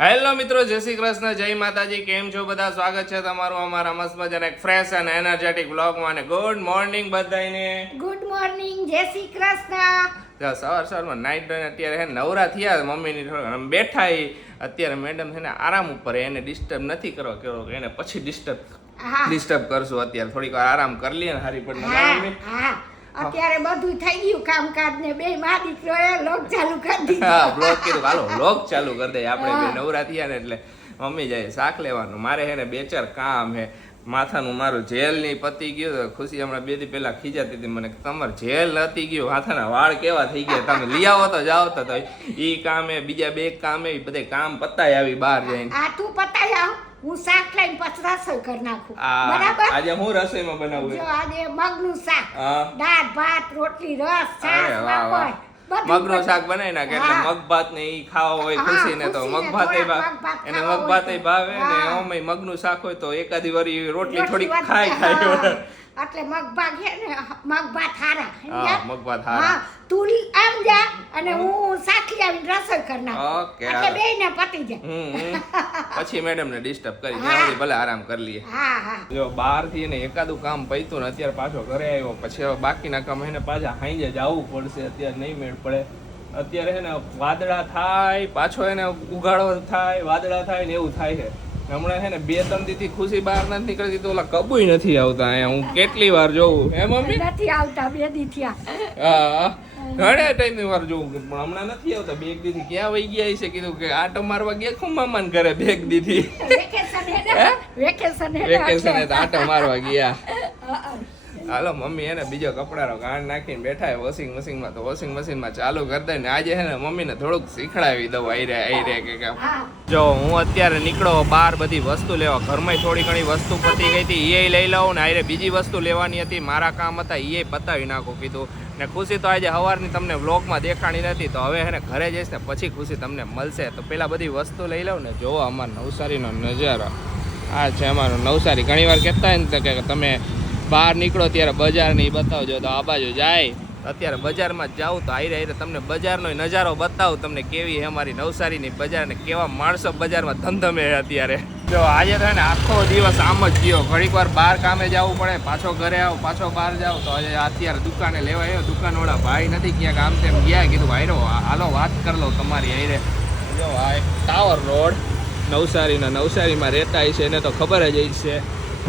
Hello મિત્રો, જય શ્રી કૃષ્ણ, જય માતાજી. કેમ છો બધા? સ્વાગત છે તમારું અમારા મસ્ત મજાના એક ફ્રેશ અને એનર્જેટિક વ્લોગમાં. અને ગુડ મોર્નિંગ બધાને. ગુડ મોર્નિંગ, જય શ્રી કૃષ્ણ. સવારમાં નાઈટ ડોને અત્યારે હે નવરા થયા મમ્મીની થોડા બેઠા. અત્યારે મેડમ છે ને આરામ ઉપર, એને ડિસ્ટર્બ નથી કરો એને પછી ડિસ્ટર્બ કરશું. અત્યારે થોડીક વાર આરામ કરી લઈએ ને હારી પડે. અત્યારે બધું થઈ ગયું કામકાજ ને બે માં દીકરોએ લોક ચાલુ કરી દીધું. હા, બ્લોગ કીધું હાલો લોક ચાલુ કરી દઈએ આપણે. બે નવરા થયા ને એટલે મમ્મી જાય શાક લેવાનું. મારે હે ને બે ચાર કામ હે. માથાનું મારું જેલ ની પતી ગયું. ખુશી હમણાં બે દી પહેલા ખીજાતી હતી મને, તમારે જેલ નથી ગયું, માથાના વાળ કેવા થઈ ગયા, તમે લઈ આવો તો જાઓ. તો ઈ કામે બીજા બે કામે બધે કામ પતાય આવી બહાર જઈને. આ તું પતાય આવ, હું શાક લઈને પછી રસોઈ કરી નાખું. બરાબર? આજે હું રસોઈમાં બનાવું? જો આજે મગનું શાક, દાળ ભાત રોટલી રસ છાશ પાપડ મગનું શાક બનાવી નાખે એટલે મગ ભાત ને ઈ ખાવા હોય ખુશી ને તો મગ ભાત એને મગ ભાત ભાવે ને ઓમે મગનું શાક હોય તો એકાદી વારી રોટલી થોડી ખાય એટલે મગ ભાત છે ને મગ ભાત હારા. હા, મગ ભાત હારા. તું આમ જા અને હું શાક લાવીને રસોઈ કરી નાખું. ઓકે, એટલે બેયને પતી જાય. પછી મેડમ ને ડિસ્ટર્બ કરી ત્યાં ભલે આરામ કરી લઈએ. જો બહાર થી ને એકાદું કામ પૈતું ને અત્યારે પાછો ઘરે આવ્યો. પછી હવે બાકીના કામ એને પાછા હાંજે જવું પડશે. અત્યારે નહીં મેળ પડે. અત્યારે છે ને વાદળા થાય, પાછો એને ઉગાડો થાય, વાદળા થાય ને એવું થાય છે. હમણાં છે ને 2-3 દીથી ખુશી બહાર નથી નીકળતી તો ઓલા કબુય નથી આવતા. અહીંયા હું કેટલી વાર જોઉં હે મમ્મી? નથી આવતા 2 દી થયા. હા, ઘણા ટાઈમ વાર જોઉં પણ હમણાં નથી આવતા. 2 દીથી ક્યાં વહી ગયા છે? કીધું કે આટો મારવા ગયા ખું મામાને ઘરે 2 દીથી. વેકેશન આટો મારવા ગયા. હાલો મમ્મી એને બીજો કપડાનો ગાણ નાખીને બેઠા વોશિંગ મશીનમાં. તો વોશિંગ મશીનમાં ચાલુ કરી દે ને આજે છે ને મમ્મીને થોડુંક શીખડાવી દઉં. આઈ રે કે જો હું અત્યારે નીકળો બહાર બધી વસ્તુ લેવા. ઘરમાં થોડી ઘણી વસ્તુ પતી ગઈ હતી, એ લઈ લઉં ને આઈ બીજી વસ્તુ લેવાની હતી. મારા કામ હતા એ પતાવી નાખું કીધું. ને ખુશી તો આજે સવારની તમને વ્લોગમાં દેખાણી નથી તો હવે એને ઘરે જઈશ ને પછી ખુશી તમને મળશે. તો પેલા બધી વસ્તુ લઈ લઉં ને. જોવો અમારો નવસારીનો નજારો આ છે. અમારો નવસારી ઘણી વાર કહેતા હોય ને કે તમે બહાર નીકળો ત્યારે બજારની બતાવજો. તો આ બાજુ જાય અત્યારે બજારમાં જ જાઉં તો આઈ તમને બજારનો નજારો બતાવું તમને કેવી છે અમારી નવસારીની બજાર ને કેવા માણસો બજારમાં ધમધમે અત્યારે. જો આજે તો ને આખો દિવસ આમ જ ગયો. ઘણીક વાર બહાર કામે જવું પડે, પાછો ઘરે આવું, પાછો બહાર જાવ. તો આજે અત્યારે દુકાને લેવા આવ્યો. દુકાનવાળા ભાઈ નથી ક્યાંક આમ તેમ ગયા. કીધું ભાઈ હાલો વાત કરી લો તમારી આઈ. જો આ એક ટાવર રોડ નવસારીમાં રહેતા છે એને તો ખબર જ છે.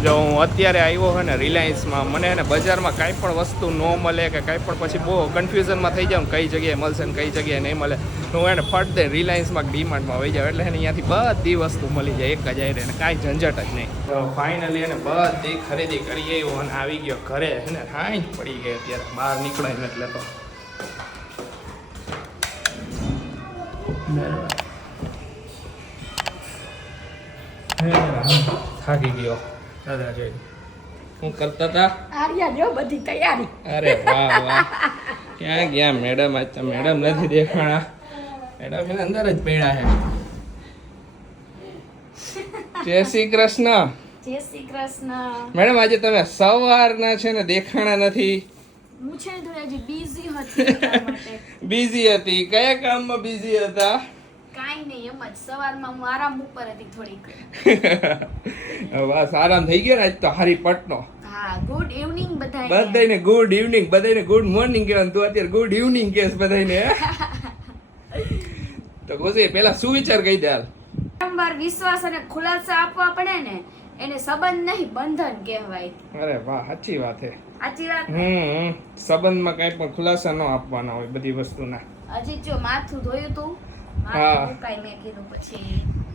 જો હું અત્યારે આવ્યો હોય ને રિલાયન્સમાં, મને એને બજારમાં કાંઈ પણ વસ્તુ ન મળે કે કાંઈ પણ પછી બહુ કન્ફ્યુઝનમાં થઈ જાઉં કઈ જગ્યાએ મળશે ને કઈ જગ્યાએ નહીં મળે. તો હું એને ફટ દે રિલાયન્સમાં ડીમાર્ટમાં વહી જાઉં એટલે એને અહીંયાથી બધી વસ્તુ મળી જાય એક જ આવીને કાંઈ ઝંઝટ જ નહીં. તો ફાઇનલી એને બધી ખરીદી કરી આવ્યો અને આવી ગયો ઘરે. એને હાઈ પડી ગઈ અત્યારે બહાર નીકળાય ને એટલે તો થાકી ગયો. દાદા જોઈ શું કરતા હતા? આર્યા જો બધી તૈયારી. અરે વાહ વાહ, ક્યાં ગયા મેડમ? આજ તો મેડમ નથી દેખાણા. મેડમ એને અંદર જ પડ્યા છે. જય શ્રી કૃષ્ણ. જય શ્રી કૃષ્ણ. મેડમ આજે તમે સવારના છે ને દેખાણા નથી. હું છે ને થોડી આજે બિઝી હતી. બિઝી હતી? કયા કામમાં બિઝી હતા? કાઈ નહીં, એમ જ સવારમાં હું આરામ ઉપર હતી થોડીક. બસ આરામ થઈ ગયો ને આજ તો હારી પટનો. હા, ગુડ ઇવનિંગ બધાને. બધાને ગુડ ઇવનિંગ, બધાને ગુડ મોર્નિંગ કહેવાનું. તું અત્યારે ગુડ ઇવનિંગ કહેશ બધાને. તો ખુશી પેલા શું વિચાર કહી દે? વારંવાર વિશ્વાસ અને ખુલાસા આપવા પડે ને એને સંબંધ નહીં બંધન કહેવાય. અરે વાહ, સાચી વાત છે. સાચી વાત. સંબંધમાં કઈ પણ ખુલાસા ન આપવાના હોય બધી વસ્તુના. હજી જો માથું ધોયું તું, હા, મેં કીધું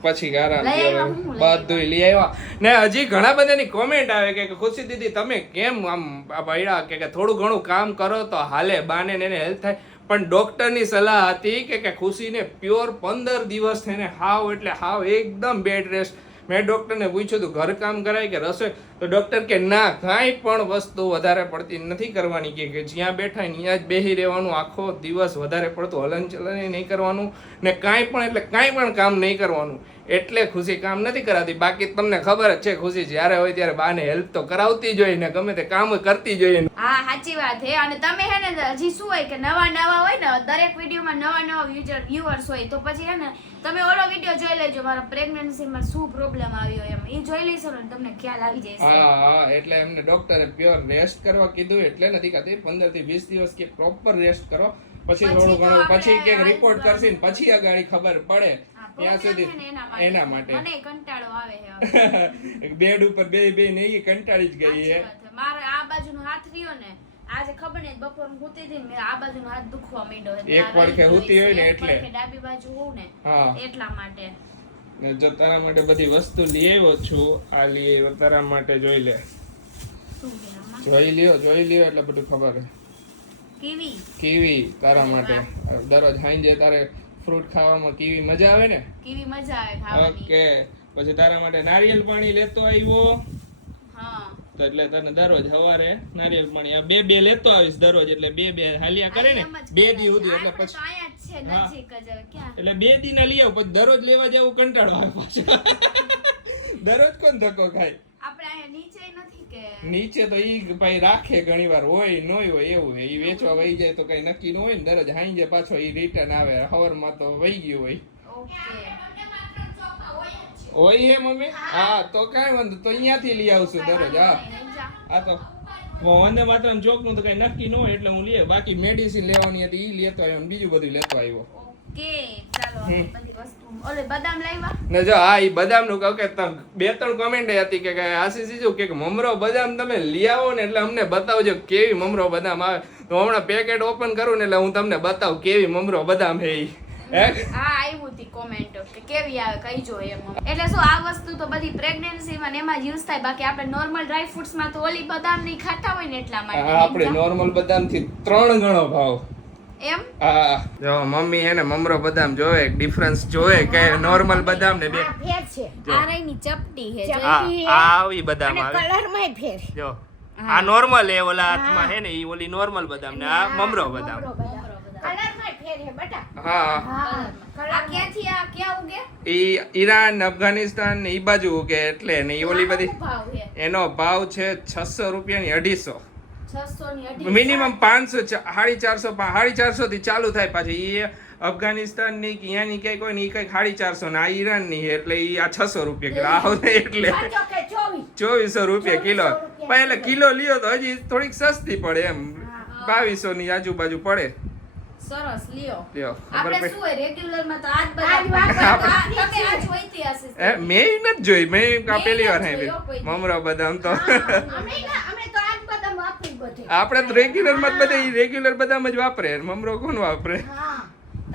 પછી આરામ બધું લઈ આવ્યા ને. હજી ઘણા બધાની કોમેન્ટ આવે કે ખુશી દીદી તમે કેમ આમ ભાઈડા કે થોડું ઘણું કામ કરો તો હાલે, બાને એને હેલ્પ થાય. પણ ડોક્ટરની સલાહ હતી કે ખુશીને પ્યોર 15 દિવસ થઈને હાવ એટલે હાવ એકદમ બેડ રેસ્ટ. મેં ડૉક્ટરને પૂછ્યું હતું ઘરકામ કરાય કે રસોઈ? તો ડૉક્ટર કે ના, કાંઈ પણ વસ્તુ વધારે પડતી નથી કરવાની. કે જ્યાં બેઠા ત્યાં જ બેસી રહેવાનું, આખો દિવસ વધારે પડતું હલનચલન નહીં કરવાનું ને કાંઈ પણ એટલે કાંઈ પણ કામ નહીં કરવાનું. એટલે ખુશી કામ નથી કરાવતી. બાકી તમને ખબર જ છે ખુશી જ્યારે હોય ત્યારે બાને હેલ્પ તો કરાવતી જ હોય ને ગમે તે કામ કરતી જ હોય ને. હા સાચી વાત છે. અને તમે હે ને હજી શું હોય કે નવા હોય ને દરેક વિડીયોમાં નવા વ્યુઅર્સ હોય તો પછી હે ને તમે ઓલો વિડીયો જોઈ લેજો મારા પ્રેગ્નન્સીમાં શું પ્રોબ્લેમ આવ્યો એમ એ જોઈ લેશો ને તમને ખ્યાલ આવી જશે. હા એટલે એમને ડોક્ટરે પ્યોર રેસ્ટ કરવા કીધું એટલે નથી કહેતી 15 થી 20 દિવસ કે પ્રોપર રેસ્ટ કરો પછી થોડું ઘણું પછી કે રિપોર્ટ કરશે ને પછી આગળ ખબર પડે ત્યાં સુધી એના માટે મને કંટાળો આવે છે બેડ ઉપર બે ને એ કંટાળી જ ગઈ છે. મારે આ બાજુનો હાથ રહ્યો ને આજે ખબર નહીં બપોર હુતી હતી ને આ બાજુનો હાથ દુખવા માંડ્યો છે. એક પડખે હુતી હોય ને એટલે ડાબી બાજુ હોઉં ને એટલા માટે. ને જો તારા માટે બધી વસ્તુ લઈ આવ્યો છું. આ લઈ આવ્યો તારા માટે જોઈ લે. જોઈ લ્યો એટલે બધું ખબર છે. કીવી તારા માટે દરરોજ સાંજે તારે ફ્રૂટ ખાવામાં કીવી મજા આવે ને. કીવી મજા આવે ખાવાની. ઓકે પછી તારા માટે નારિયેળ પાણી લેતો આવ્યો. હા તો એટલે તને દરરોજ સવારે નારિયેળ પાણી આ બે લેતો આવીશ દરરોજ એટલે બે હાલ્યા કરે ને 2 દી સુધી એટલે પછી આયા જ છે નજીક જ ક્યાં એટલે 2 દી ના લઈ આવ પછી દરરોજ લેવા જવું કંટાળો આવે પાછો. દરરોજ કોણ ધક્કો ખાય. આપણે અહીંયા નીચે નથી કે નીચે તો ઈ ભાઈ રાખે ઘણીવાર હોય નોય હોય એવું ઈ વેચવા વહી જાય તો કઈ નક્કી ન હોય ને દરરોજ હાંજે પાછો ઈ રિટર્ન આવે હવારમાં તો વહી ગયું હોય. ઓકે હોય હે મમ્મી. હા તો કાંઈ વાંધો તો અહીંયાથી લઈ આવશું દરરોજ. હા તો વંદે માતરમ ચોક નું તો કઈ નક્કી ન હોય એટલે હું લઈ બાકી મેડિસિન લેવાની હતી ઈ લેતો આવ્યો બીજું બધું લેતો આવ્યો. ઓકે ચાલો આપણે બધી વસ્તુ ઓલે બદામ લાવ્યા ને જો હા ઈ બદામ નું કહું કે 2-3 કમેન્ટ હતી કે આશીષ જીજુ કે મમરો બદામ તમે લઈ આવો ને એટલે અમને બતાવજો કેવી મમરો બદામ આવે. તો હમણાં પેકેટ ઓપન કરું ને એટલે હું તમને બતાવું કેવી મમરો બદામ હે ઈ. હા આવ્યું હતી કોમેન્ટ કે કેવી આવે કઈ જો એમ. એટલે શું આ વસ્તુ તો બધી પ્રેગ્નન્સીમાં ને એમાં યુઝ થાય બાકી આપણે નોર્મલ ડ્રાય ફ્રૂટ્સ માં તો ઓલી બદામ નહીં ખાતા હોય ને એટલા માટે. આપણે નોર્મલ બદામ થી 3 ગણો ભાવ એમ. હા જો મમ્મી હે ને મમરો બદામ જોવે ડિફરન્સ જોવે કે નોર્મલ બદામ ને બે ફેર છે. આ રઈની ચપટી હે આ આવી બદામ આવે કલર માં ફેર. જો આ નોર્મલ હે ઓલા હાથમાં હે ને ઈ ઓલી નોર્મલ બદામ ને આ મમરો બદામ. કલર માં ફેર હે બેટા. હા આ ક્યાંથી આ ક્યાં ઉગે ઈ ઈરાન અફઘાનિસ્તાન ને ઈ બાજુ ઉગે એટલે ને ઈ ઓલી બધી ભાવ હે એનો ભાવ છે 600 રૂપિયાની 250. 600 ની મિનિમમ 500 450 થી ચાલુ થાય પાછી ઈ અફઘાનિસ્તાન ની કે અહીંયાની કઈ કોઈ ની કઈ 450 ને આ ઈરાન ની એટલે ઈ આ 600 રૂપિયા કિલો આવે એટલે 2400 રૂપિયા કિલો. પહેલા કિલો લ્યો તો હજી થોડીક સસ્તી પડે એમ 2200 ની આજુબાજુ પડે. સરસ લ્યો. લ્યો આપણે ખબર શું હોય રેગ્યુલર માં તો આજ બધા તમે આજ હોઈતી હશે પે મેં નથી જોઈ મેં આ પહેલી વાર સાંભળી મમરો બદામ તો અમે તો આજ બદામ વાપરી બધે. આપણે તો રેગ્યુલર માં બધા રેગ્યુલર બદામ જ વાપરે મમરો કોણ વાપરે. હા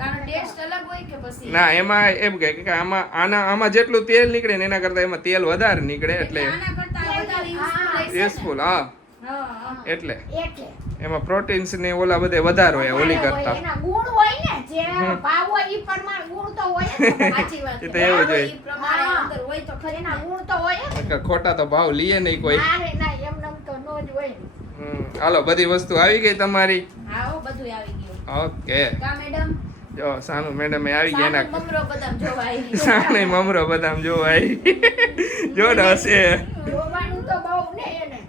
તાનો ટેસ્ટ અલગ હોય કે પછી ના એમાં એમ કે આમાં જેટલું તેલ નીકળે ને એના કરતા એમાં તેલ વધારે નીકળે એટલે આના કરતા વધારે યુઝફુલ. હા હા એટલે એટલે એમાં પ્રોટીન્સ ને ઓલા બધે વધારે હોય ઓલી કરતા. એના ગુણ હોય ને જે ભાવ હોય ઈ પ્રમાણે ગુણ તો હોય જ ને. સાચી વાત એ તો એવું જ હોય. ઈ પ્રમાણે અંદર હોય તો ખરી એના ગુણ તો હોય જ. નકર ખોટા તો ભાવ લીએ નહીં કોઈ. ના રે ના એમ તો નો જ હોય ને. હાલો બધી વસ્તુ આવી ગઈ તમારી. આવો બધું આવી ગયું. ઓકે કા મેડમ જો સાનુ મેડમ આવી ગયા સાનું એના મમરો બદામ જોવા આવી સાને મમરો બદામ જોવાય જો ને હશે. જોવાનું તો બહુ ને એને.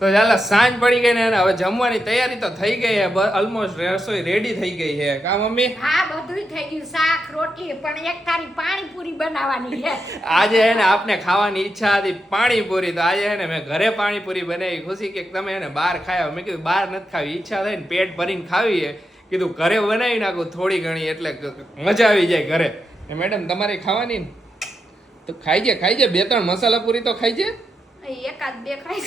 તો ચાલો સાંજ પડી ગઈ ને હવે જમવાની તૈયારી તો થઈ ગઈ છે ઓલમોસ્ટ રસોઈ રેડી થઈ ગઈ છે કા મમ્મી. હા બધુંય થઈ ગયું શાક રોટલી પણ એક થાળી પાણીપુરી બનાવવાની છે. આજે હે ને આપને ખાવાની ઈચ્છા હતી પાણીપુરી તો આજે હે ને મેં ઘરે પાણીપુરી બનાવી. ખુશી કે તમે હે ને બહાર ખાયા મેં કીધું બહાર નથી ખાવી ઈચ્છા થઈ ને પેટ ભરીને ખાવી છે કીધું ઘરે બનાવી નાખું થોડી ઘણી એટલે મજા આવી જાય ઘરે. મેડમ તમારે ખાવાની ને તો ખાઈ જાય 2-3 મસાલા પૂરી તો ખાઈ જાય. એકાદ બે ખાઈ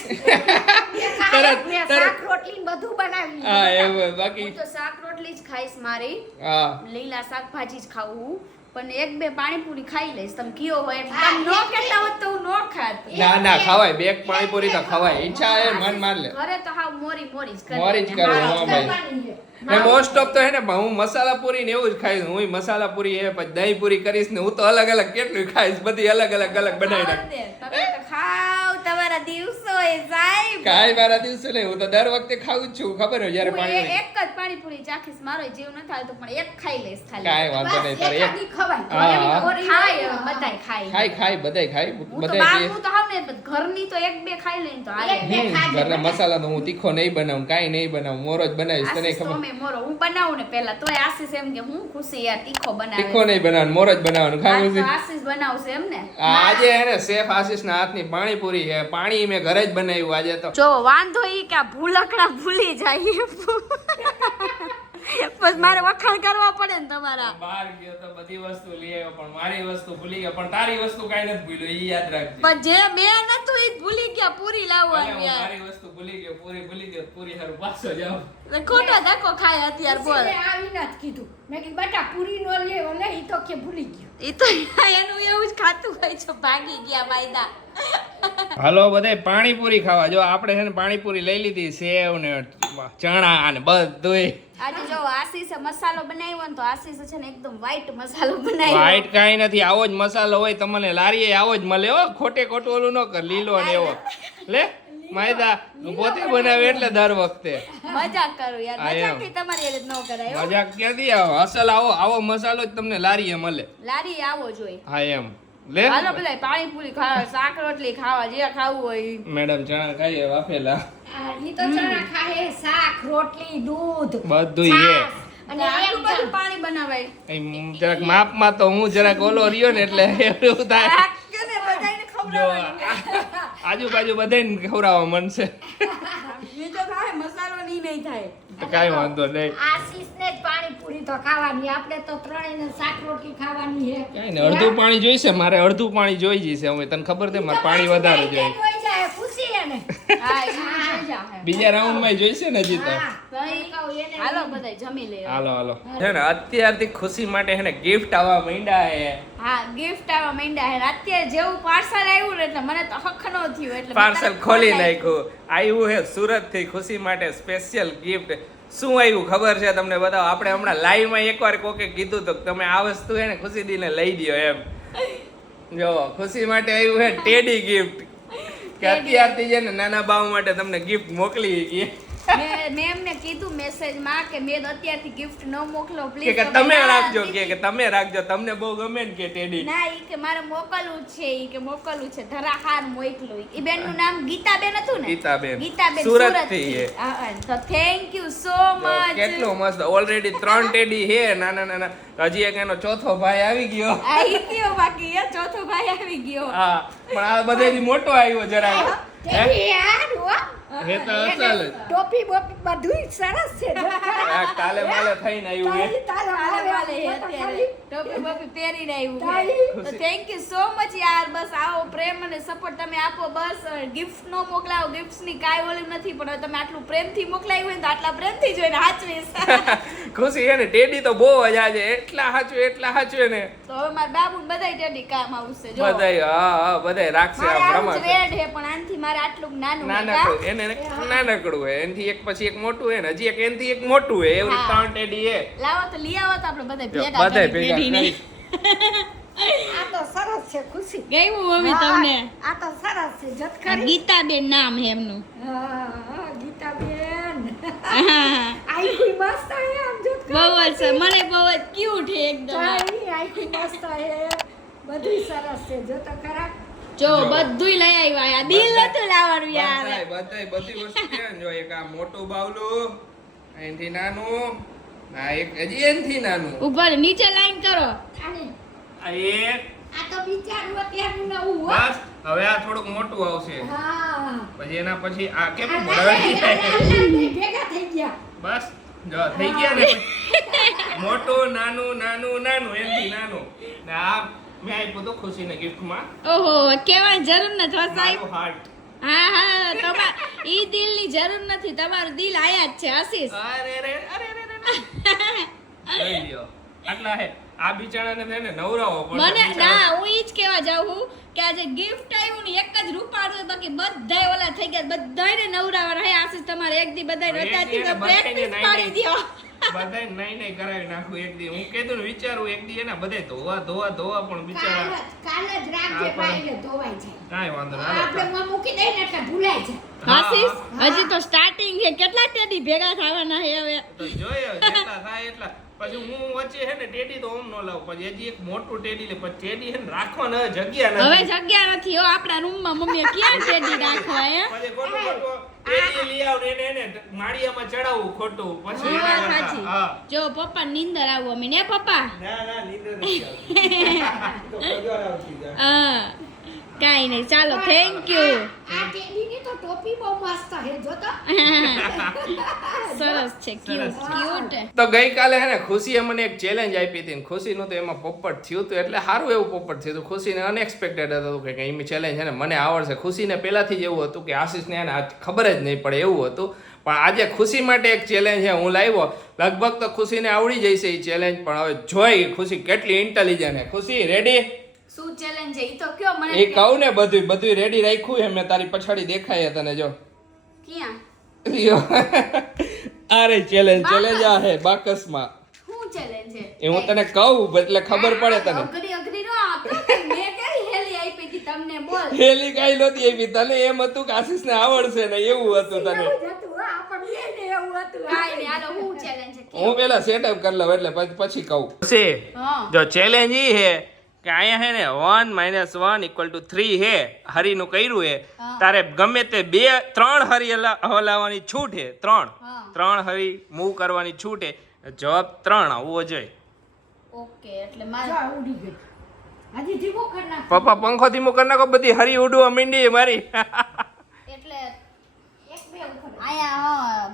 શાક રોટલી બધું બનાવી. હા એવું બાકી હું તો શાક રોટલી જ ખાઈશ મારી હા લીલા શાકભાજી જ ખાવું પણ 1-2 પાણીપુરી ખાઈ લઈશ તમે કયો હોય એટલે તમે નો કહેતા હોત તો હું નો ખાત. ના ખવાય 2 પાણીપુરી તો ખવાય ઈચ્છા હે મન માર લે ઘરે તો હાવ મોરી જ કરી મોરી જ કરવું હો ભાઈ. ને મોસ્ટ ઓફ તો હે ને હું મસાલા પૂરી ને એવું જ ખાઈશ. હું મસાલા પૂરી હે પછી દહીં પૂરી કરીશ ને હું તો અલગ અલગ કેટલું ખાઈશ બધી અલગ બનાવી નાખ. તમે તો ખાવ તમારા દિવસો એ સાહેબ કાંઈ મારા દિવસે નહીં, હું તો દર વખતે ખાવું જ છું, ખબર હોય જ્યારે હું પાણી એક જ પાણીપુરી ચાખીશ, મારો જીવ ન થાય તો પણ એક ખાઈ લઈશ ખાલી. કાંઈ વાંધો નહીં, તારે એક એકાદી ખવાય. હા, એમ હા. થોડી ખાય બધાય ખાય. ખાય બધાય ખાય હું તો બધાય બહારનું તો હાવ ને પણ ઘરની તો એક બે ખાઈ લઈને તો હાલે. એક બે ખાજે. ઘરના મસાલા તો હું તીખો નહીં બનાવું, કાંઈ નહીં બનાવું, મોરો જ બનાવીશ, તને આશીષ તો ખબર. અમે મોરો હું બનાવું ને પહેલા તોય આશીષ એમ કે હું ખુશી યાર તીખો બનાવે તીખો નહીં બનાવવાનું, મોરો જ બનાવવાનું, ખાવું આજ તો છે. આશીષ બનાવશે એમ ને આજે એને શેફ આશીષના હાથની પાણીપુરી છે, પાણી મેં ઘરે જ બનાવ્યું આજે તો. જો વાંધો ઈ કે આ ભૂલકડા ભૂલી જાય બસ મારે વખાણ કરવા પડે ને તમારા. બહાર ગયો તો બધી વસ્તુ લઈ આવ્યો, પણ મારી વસ્તુ ભૂલી ગયો, પણ તારી વસ્તુ કાંઈ નથી ભૂલ્યો, ઈ યાદ રાખજે. પણ જે મેં નતું ઈ જ ભૂલી ગયા પૂરી ભલે લાવવાનું હું યાર. મારી વસ્તુ ભૂલી ગયો, પૂરી ભૂલી ગયો, પૂરી હારું પાછો જાઉં. એટલે ખોટો ધક્કો ખાય અત્યારે બોલ. ખુશીને આવીને જ કીધું મેં કીધું બેટા પૂરી નો લેવો ને ઈ તો કે ભૂલી ગયો. ઈ તો એનું એવું જ ખાતું હોય છે, ભાગી ગયા માયદા. હાલો બધાય પાણીપુરી ખાવા. જો આપણે છે ને પાણીપુરી લઈ લીધી, સેવ ને ચણા ને બધુંય. આજે જો આશીષે મસાલો બનાવ્યો ને તો આશીષે છે ને એકદમ વ્હાઈટ મસાલો બનાવ્યો. વાઈટ કાંઈ નથી, આવો જ મસાલો હોય તમને લારીએ આવો જ મળે હો, ખોટે ખોટું ઓલું ન કર, લીલો ને એવો લે માયદા પોતે બનાવે એટલે દર વખતે મજાક કરું યાર, આ એમ. મજાકથી તમારી હારે જ ન કરાય હો. મજાક ક્યાંથી આવે, અસલ આવો મસાલો જ તમને લારીએ મળે. લારી આવો જોઈએ. હા એમ લે હાલો બધા પાણીપુરી ખાવા, શાક રોટલી ખાવા, જે ખાવું હોય ઈ. મેડમ ચણા ખાઈએ વાફેલા, ઈ તો ચણા ખાય શાક રોટલી દૂધ બધું હે. છાશ. અને અને આટલું એમ બધું પાણી બનાવાય. એમ જરાક માપમાં તો હું જરાક ઓલો રહ્યો ને એટલે એવું થાય. આ કે ને બધાયને જો ખવડાવવાનું. આજુબાજુ બધાને ખવડાવવા મન છે, ઈ તો થાય, મસાલો ની નહીં થાય. તો કાંઈ વાંધો નહીં. આશીષને જ પાણીપુરી તો ખાવાની આપણે તો ત્રણેયને શાક રોટલી ખાવાની છે કાંઈ નહીં, અડધું પાણી જોઈશે મારે, અડધું પાણી જોઈ જશે. હવે તને ખબર છે મારે પાણી વધારે જોઈએ, જોઈ જાય ખુશી એને હા, ઈ જોઈ જાહે. બીજા રાઉન્ડમાં જોઈશે ને હજી તો. હા. ભાઈ, હાલો બધાય જમી લે. હાલો છે ને અત્યારથી ખુશી માટે છે ને ગિફ્ટ આવવા માંડ્યા હે. હા, ગિફ્ટ આવવા માંડ્યા હે. અત્યારે જેવું પાર્સલ આવ્યું ને એટલે મને તો હક નો થયું એટલે મેં પાર્સલ તરત ખોલી ખોલાવી. નાખ્યું, આવ્યું હે સુરત થી ખુશી માટે સ્પેશિયલ ગિફ્ટ. શું આવ્યું ખબર છે તમને? બતાવો. આપણે હમણાં લાઈવ માં એકવાર કોકે કીધું તો તમે આ વસ્તુ હે ને ખુશી દીને લઈ દ્યો એમ. જો ખુશી માટે આવ્યું હે ટેડી ગિફ્ટ, કે અત્યારથી છે ને નાના બાવ માટે તમને ગિફ્ટ મોકલી ગઈ મેં એમને કીધું મેસેજમાં કે મેં તો અત્યારથી ગિફ્ટ ન મોકલો કે પ્લીઝ. તમે રાખજો, કે તમે રાખજો, તમને બહુ ગમે ને કે ટેડી. ના, ઈ કે મારે મોકલવું છે, ઈ કે મોકલવું છે, ધરાહાર મોકલું. ઈ બેનનું નામ ગીતાબેન હતું ને? ગીતાબેન. ગીતાબેન સુરતથી સુરતથી. છે. હા, તો થેન્ક યુ સો મચ. કેટલું મસ્ત, ઓલરેડી 3 ટેડી હે નાના. હજી એક એનો ચોથો ભાઈ આવી ગયો. આવી ગયો, બાકી એ ચોથો ભાઈ આવી ગયો. હા, પણ આ બધાથી મોટો આવ્યો જરાક. તેની યાર હો હે તો અસલ જ. ટોપી બોપી બધુંય સરસ છે જો આ કાલે માલે થઈને આવ્યું હે. તારા હાલે હાલે વાલે તો અત્યારે ખાલી ટોપી બોપી પહેરીને આવ્યું તાળી. છે. તો થેન્ક યુ સો મચ યાર. બસ આવો પ્રેમ અને સપોર્ટ તમે આપો. બસ ગિફ્ટ નો મોકલાવો, ગિફ્ટ્સ ની કાંઈ ઓલું નથી, પણ હવે તમે આટલું પ્રેમથી મોકલાવ્યું હોય ને તો આટલા પ્રેમથી જોઈને હાચવીશ. ખુશી હે ને ટેડી તો બહુ જ આજે એટલા હાચવે ને તો હવે મારા બાબુ બધાય ટેડી કામ આવશે. જો બધાય. હા બધાય રાખશે મારે આમ આવું જ રમાશે. રેડ હે, પણ આનથી મારે આટલું નાનું હે, નાનકડું એને નાનકડું હે, એનથી એક પછી એક મોટું હે ને હજી એક એનથી એક મોટું હે, એવી હા. 3 ટેડી હે. લાવો તો લઈ આવો તો આપણે બધાય જો, ભેગા બધાય કરી ભેગા ટેડીને. આ તો સરસ છે ખુશી ગયું મમ્મી હા, તમને? આ તો સરસ છે જત આ ખરી ગીતાબેન નામ હે એમનું. હા ગીતાબેન આહા. આઈ મસ્ત હે આમ જત બહુ જ છે, મને બહુ જ ક્યુટ હે એકદમ. આઈ મસ્ત હે બધુંય સરસ છે જો તો ખરા જો બધુંય લઈ આવ્યા. આ દિલ નતું લાવવાનું યાર. બધાય બધી વસ્તુ છે ને. જો એક આ મોટું બાવલું, એનથી નાનું, આ એક હજી એનથી નાનું, ઉપર નીચે લાઈન કરો. અને આ એક. આ તો બિચારું અત્યારનું નવું હો બસ હવે આ થોડુંક મોટું આવશે, હા પછી એના પછી આ કેમ આ ભરાવી ભેગા થઈ ગયા બસ જો થઈ ગયા ને. મોટું નાનું એનથી નાનું ને આ મેં આપ્યું તો ખુશીને ગિફ્ટમાં ઓહો, કહેવાની જરૂર નથી હો સાહેબ. મારું હાર્ટ. હા, ઈ દિલની જરૂર નથી, તમારું દિલ આયા જ છે આશીષ. લઈ લ્યો. આટલા હે. આ બિચારાને છે ને નવરાવો પડશે. મને બિચારો. ના, હું ઈ જ કહેવા જાઉં છું કે આજે ગિફ્ટ આવ્યું ને એક જ રૂપાળું છે, બાકી બધાય ઓલા થઈ ગયા, બધાયને નવરાવવાના. હે આશીષ, તમારે એક દી બધાય એક નતા દી તો એને પ્રેક્ટિસ બધાયને પાડી દ્યો. બધાય નહીં કરાવી નાખું એક દી. હું કીધું ને વિચારું એક દી એના બધાય ધોવા પણ બિચારા કાલ જ નાખજે ભાઈ એટલે ધોવાઈ જાય. કાંઈ વાંધો નહીં આપણે માં મૂકી દઈએ ને એટલે ભૂલાઈ જાય. આશીષ હજી તો સ્ટાર્ટિંગ છે કેટલા ટેડી ભેગા થવાના છે હવે તો જોઈએ જેટલા થાય એટલા પછી હું વચ્ચે છે ને ટેડી તો ઓમ નો લાવ પછી હજી એક મોટું ટેડી લે પછી ટેડી છે ને રાખવાના જગ્યા હવે નથી જગ્યા નથી હો આપણા રૂમમાં મમ્મીએ ક્યાં ટેડી રાખવા હે પછી ખોટું ખોટું ટેડી લઈ આવ ને એને માળિયામાં ચડાવવું ખોટું પછી એના કરતા સાચી હા જો પપ્પા નીંદર આવો અમે ને પપ્પા ના નીંદર નથી આવતી. તો પગાર આવતી જાય. હા કાઈ નહીં ચાલો થેન્ક યુ આ ટેડીની તો ટોપી બહુ મસ્ત છે જો તો. સરસ છે ક્યુટ તો ગઈકાલે હે ને ખુશીએ મને એક ચેલેન્જ આપી હતી ને ખુશીનું તો એમાં પોપટ થયું હતું એટલે સારું એવું પોપટ થયું હતું ખુશીને અનએક્સપેક્ટેડ હતું કે એમ ચેલેન્જ છે ને મને આવડશે ખુશીને પહેલાથી જ એવું હતું કે આશીષને એને ખબર જ નહીં પડે એવું હતું પણ આજે ખુશી માટે એક ચેલેન્જ છે હું લાવ્યો લગભગ તો ખુશીને આવડી જશે એ ચેલેન્જ પણ હવે જોઈ ખુશી કેટલી ઇન્ટેલિજન્ટ છે ખુશી રેડી શું ચેલેન્જ છે ઈ તો કયો મને એ કહું ને બધું રેડી રાખ્યું છે મેં તારી પછાડી દેખાય તને જો ક્યાં લ્યો. અરે ચેલેન્જ આ હે બાકસમાં શું ચેલેન્જ છે એ હું તને કહું એટલે ખબર પડે તને અઘરી નો આપો મેં કેવી હેલી આપી હતી તમને બોલ હેલી કાઈ નહોતી એવી તને એમ હતું કે આશીષને આવડશે ને એવું હતું તને એવું જ હતું હો, આપણને ને એવું હતું. કાઈ નહીં હાલો શું ચેલેન્જ છે હું પેલા સેટઅપ કરી લઉં એટલે પછી કહું હા જો ચેલેન્જ ઈ હે કે અહીંયા હે ને 1 - 1 = 3 હે હરીનું કર્યું હે તારે ગમે તે 3 હરી હલાવવાની છૂટ હે 3 હરી મૂવ કરવાની છૂટ હે જવાબ 3 આવવો જોઈએ ઓકે એટલે મારે જા, ઉડી ગઈ. હજી ધીમો કર નાખ. પપ્પા પંખો ધીમો કરી નાખો બધી હરી ઉડવા માંડી મારી એટલે એક બે ઉખડ. આયા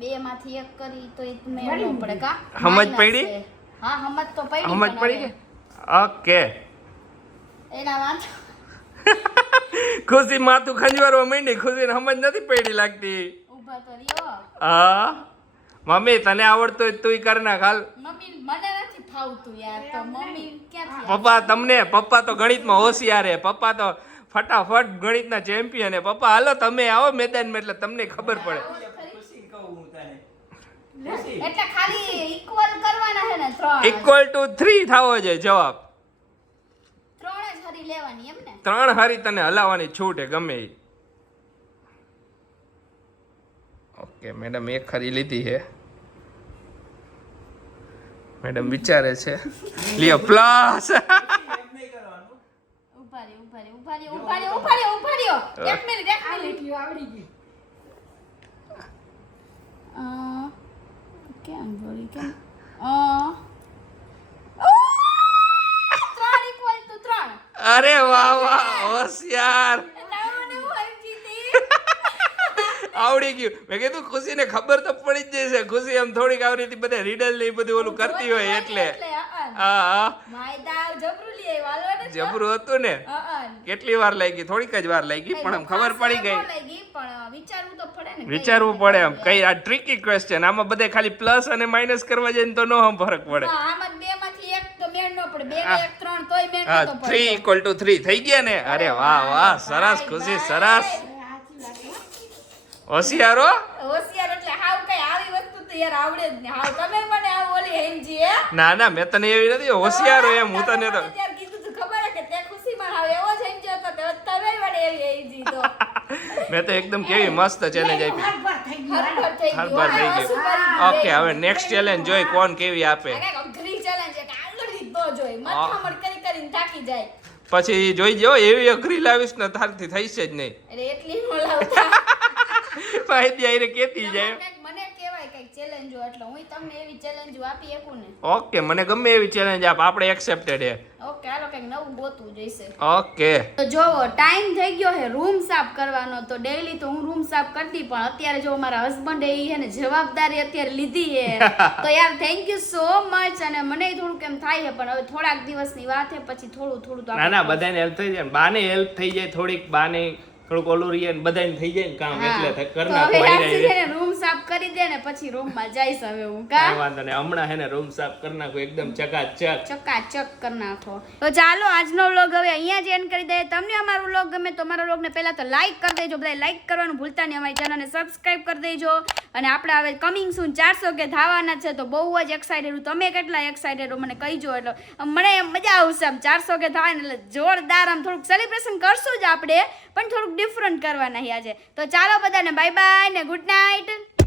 બે માંથી એક કરી તો એ તમે વળી પડે કા સમજ Minus પડી? છે. હા સમજ તો પડી સમજ પણ પડી હવે કે ઓકે એના વાંધો ખુશી માથું ખંજવારવા માંડી ખુશીને સમજ નથી પડી લાગતી ઊભા તો રહ્યો હા મમ્મી તને આવડતું હોય તુંય કર નાખ હાલ મમ્મી મને નથી ફાવતું યાર તો મમ્મી ક્યાંથી પપ્પા તો ગણિતમાં હોશિયાર હે પપ્પા તો ફટાફટ ગણિતના ચેમ્પિયન હે પપ્પા હાલો તમે આવો મેદાનમાં એટલે તમને ખબર પડે એટલે ખાલી ઇક્વલ કરવાના છે ને 3 = 3 થવો જોઈએ જવાબ 3 જ હરી લેવાની એમ ને 3 હારી તને હલાવવાની છૂટ હે ગમે ઈ ઓકે મેડમ એક ખરી લીધી છે મેડમ વિચારે છે લ્યો પ્લસ ઉભા રહ્યો એક મિનિટ એટલી આવડી ગઈ. કેમ જોડી કેમ 3 = 3 અરે વાહ હોશિયાર આવડી ગયું મેં કીધું ખુશીને ખબર તો પડી જ જશે ખુશી એમ થોડીક આવી રીતે બધા રીડલ ને બધું ઓલું કરતી હોય એટલે હા જબરું હતું ને કેટલી વાર લાગી થોડીક જ વાર લાગી પણ આમ ખબર પડી ગઈ વિચારવું પડે એમ કઈ આ ટ્રિકી ક્વેશ્ચન આમાં બધે ખાલી પ્લસ અને માઇનસ કરવા જાય ને તો નો ફરક પડે હા 3 = 3 થઈ ગયા ને અરે વાહ સરસ ખુશી સરસ હોશિયારો હોશિયાર એટલે હાવ કઈ આવી વસ્તુ તો યાર આવડે જ ને હાવ તમે મને આ ઓલી હેંજી હે ના મેં તને એવી નથી હોશિયારો એમ હું તને તો ત્યારે કીધું તું ખબર હે કે તે ખુશીમાં હાવ એવો જ હેંજી હતો તો તમે મને એવી હેંજી તો મેં તો એકદમ કેવી મસ્ત ચેલેન્જ આપી હરભર થઈ ગયું. હરભર થઈ ગયું હરભર થઈ ગયું ઓકે હવે નેક્સ્ટ ચેલેન્જ જોઈ કોણ કેવી આપે અઘરી ચેલેન્જ છે કે આગળથી જ ન જોઈ મથામણ કરીને થાકી જાય પછી જોઈ જો એવી અઘરી લાવીશ ને તારથી થઈશે જ નહીં એટલે એટલી નો લાવતા પાહિતી આઈને કેતી જાય મને કહેવાય કઈક ચેલેન્જો એટલે હું તમને એવી ચેલેન્જો આપી શકું ને ઓકે મને ગમે એવી ચેલેન્જ આપ આપણે એક્સેપ્ટેડ હે ઓકે હાલો કઈક નવું ગોતવું જોઈશે ઓકે તો જોવો ટાઈમ થઈ ગયો છે રૂમ સાફ કરવાનો તો ડેઈલી તો હું રૂમ સાફ કરતી પણ અત્યારે જો મારા હસબન્ડ એ છે ને જવાબદારી અત્યારે લીધી છે તો યાર થેન્ક યુ સો મચ અને મને થોડુંક એમ થાય છે પણ હવે થોડાક દિવસની વાત છે પછી થોડું તો ના બધાને હેલ્પ થઈ જાય બાને હેલ્પ થઈ જાય થોડીક બાને થોડુંક ઓલું રીએ ને બધાને થઈ જાય ને કામ એટલે કર નાખો રૂમ સાફ કરી દે ને પછી રૂમમાં જઈશ હવે હું કાંઈ કા વાંધો નહીં હમણાં હે ને રૂમ સાફ કરી નાખું એકદમ ચકાચક ચકાચક કરી નાખો. તો ચાલો આજનો વ્લોગ હવે અહીંયા જ એન્ડ કરી દઈએ. તમને અમારો વ્લોગ ગમે તો અમારા વ્લોગને પહેલા તો લાઈક કરી દેજો, બધા લાઈક કરવાનું ભૂલતા નહીં, અમારી ચેનલને સબસ્ક્રાઇબ કરી દેજો. અને આપણે હવે કમિંગ સૂન 400 કે ધાવાના છે તો બહુ જ એક્સાઇટેડ હું. તમે કેટલા એક્સાઇટેડ હો મને કહીજો, એટલે મને મજા આવશે આમ 400 કે થાય ને એટલે જોરદાર આમ થોડુંક સેલિબ્રેશન કરશું જ આપણે, પણ થોડુંક ડિફરન્ટ કરવાના આજે. તો ચાલો બધાને બાય બાય ને ગુડ નાઇટ.